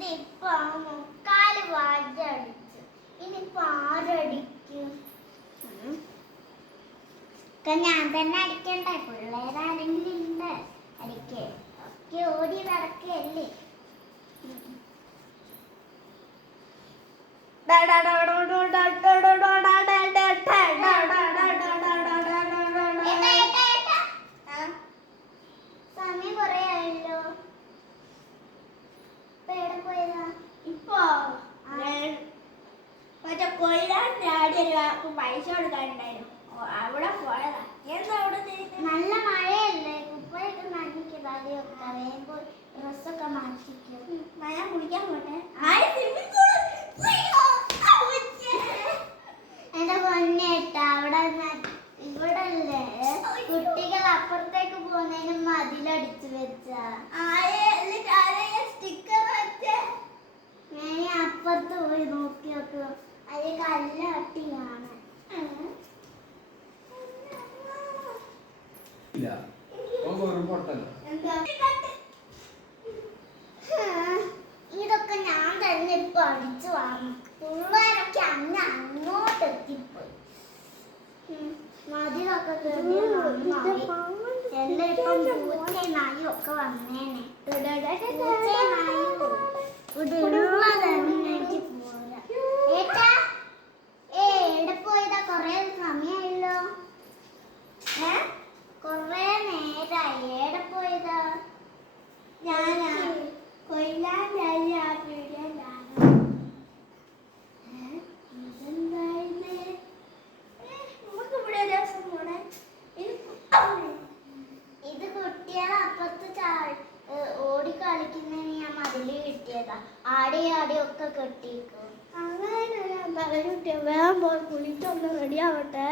ഇതിപ്പോ മുക്കാല് വാജടിച്ചു. ഇനിയിപ്പോ ആരടിക്കും? ഞാൻ തന്നെ അടിക്കണ്ടേ? പിള്ളേരാരെങ്കിലും ഉണ്ട് അടിക്കേ? ഒക്കെ ഓടി നടക്കല്ലേ. സമയം കൊറേ ആയല്ലോ. എവിടെ പോയതാ ഇപ്പൊ? മറ്റേ കൊയിലാണ്ട് ആദ്യം പൈസ കൊടുക്കാനുണ്ടായിരുന്നു, അവിടെ പോയതാ. എന്താ അവിടെ നല്ല മഴയല്ലേ? കുപ്പയൊക്കെ നനയ്ക്കതാദ്യമൊക്കെ വേഗം ഡ്രസ്സൊക്കെ മാറ്റിക്കും. മഴ കുളിക്കാൻ പോട്ടെ. എന്റെ പൊന്നേട്ടാ, അവിടെ ഇവിടെ അല്ലേ കുട്ടികൾ അപ്പുറത്തേക്ക് പോകുന്നതിന് മതിലടിച്ചു വെച്ചാ. സ്റ്റിക്കർ വെച്ചേ. ഞാൻ അപ്പുറത്ത് പോയി നോക്കി നോക്കൂ, അത് കല്ലട്ടിയാണ്. ഇതൊക്കെ ഞാൻ തന്നെ ഇപ്പൊ അടിച്ചു വാങ്ങും. പിള്ളേരൊക്കെ അങ്ങോട്ട് എത്തിപ്പോയി. മതിലൊക്കെ എല്ലാം ഇപ്പം പൂച്ചയും നായും ഒക്കെ വന്നേനെ. പൂച്ചയും നായും എനിക്ക് പോരാ. ഏട്ടാ എവിടെ പോയതാ? കൊറേ സമയായല്ലോ. കൊറേ നേരായി. എവിടെ പോയതാ? ഞാനാ കൊയിലാണ്ടായി ആ പീടിയാണ്. നമുക്ക് ഇവിടെ ഒരു ദിവസം പോണേ. ഇത് കുട്ടികളെ അപ്പുറത്ത് ഓടി കളിക്കുന്നതിന് ഞാൻ മതില് കിട്ടിയതാ. ആടി ആടി ഒക്കെ കെട്ടിക്കും. അങ്ങനെ ഞാൻ പറഞ്ഞു, വേഗം പോയി കുളിച്ചൊന്ന് റെഡി ആവട്ടെ.